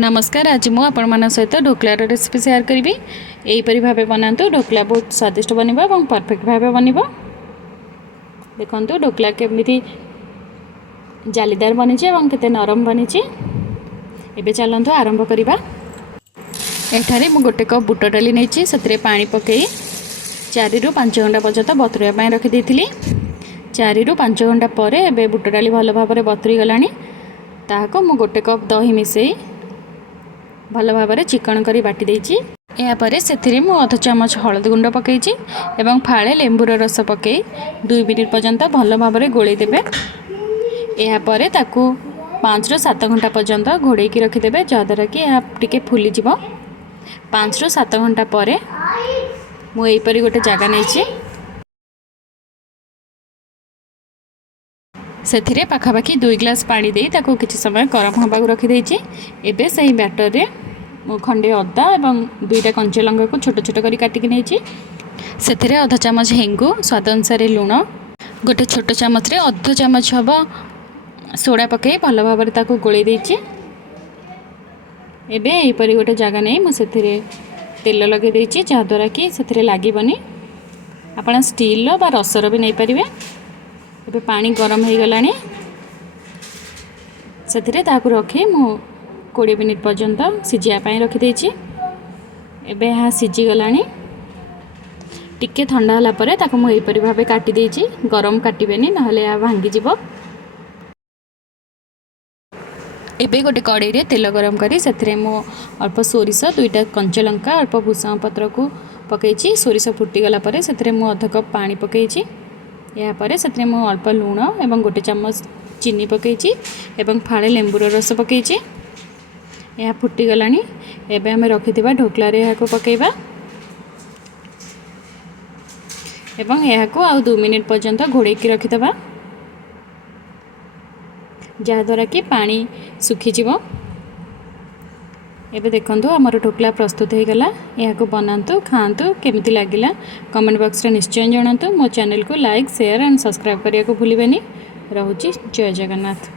नमस्कार। आज मु आपण मान सहित ढोकलार रेसिपी शेयर करी। यहीपरी भाव बनातु ढोकला बहुत स्वादिष्ट बनवा और परफेक्ट भाव बन। देखु ढोकला केमी जालीदार बनी के नरम बनी। एबे चलतु आरंभ करवा। एठारे मु गोटे कप बुट डाली नहीं से पानी पकई 4 ରୁ 5 घंटा पर्यंत बतुरवा रखी 4 ରୁ 5 घंटा पर एबे बुट डाली भल भाव बतुरी गलानी। ताहाको मु गोटे कप दही मिसई भल भाव चिकन करी बाटी देछि। यापर से मु अध चामच हलदी गुंड पकई एवं फाळे लेंबूर रस पकई 2 मिनिट पर्यंत भल भाव गोले देबे। यापर ताकू 5 ରୁ 7 घंटा पर्यंत घोड़े की रखिदेबे जहाँद्वारा कि यह टिके फुली जीवो। 5 ରୁ 7 घंटा पर मु एहीपरी गोटे जगह नहीं से पाखापाखि 2 ग्लास पानी दे ताको किछि समय गरम हवा रखी देछि। एबे सही बैटर रे मु खंडे अदा एवं 2टा कंचा लंका को छोट छोट करी काटिक नहीं से अध चामच हेंगु स्वाद अनुसार लुण गोटे छोट चामच रे अध चामच हम सोडा पकई भल भाव गोले देछि। एबे एहीपरी गोटे जगह नहीं मुझे तेल लगे देछि जहाँद्वारा कि से लगनी। आपण स्टील बा रसर भी नहीं पारे। एबे पानी गरम हो गलानी से रखी मु 20 मिनिट पर्यंत सिझापी रखीदे। एबे यहाँ सिझी गलानी। टिके ठंडा होला परे ताको मु एहीपरी भाबे काटी देछि। गरम काटिबेनी नहले या भांगी जीवो। एबे गोटे कड़ाई रे तेल गरम करी से मु अल्प सोरिष 2टा कंचा लंका अल्प भूसंग पत्र को पकईछि। सोरिष फुटी गला परे से मु अध कप पानी पकईछि। यापर से मु अल्प लुण एवं गोटे चामच चीनी पकईछि एवं फाळे लेंबूर रस पकईछि। यह फुटी गलानी। एबे हमें रखिथिबा ढोकला रे याको पकईबा एवं याको आ 2 मिनिट पर्यंत घोड़े की रखिदबा जहाँद्वारा कि पानी सुखी जीवो। एबे देखंतु हमर ढोकला प्रस्तुत हो गला। याको बनातु खातु केमिति लागिला कमेंट बॉक्स रे निश्चय जणातु। मो चैनल को लाइक शेयर एंड सब्सक्राइब करिया को भूलिबेनी। रहुची जय जगन्नाथ।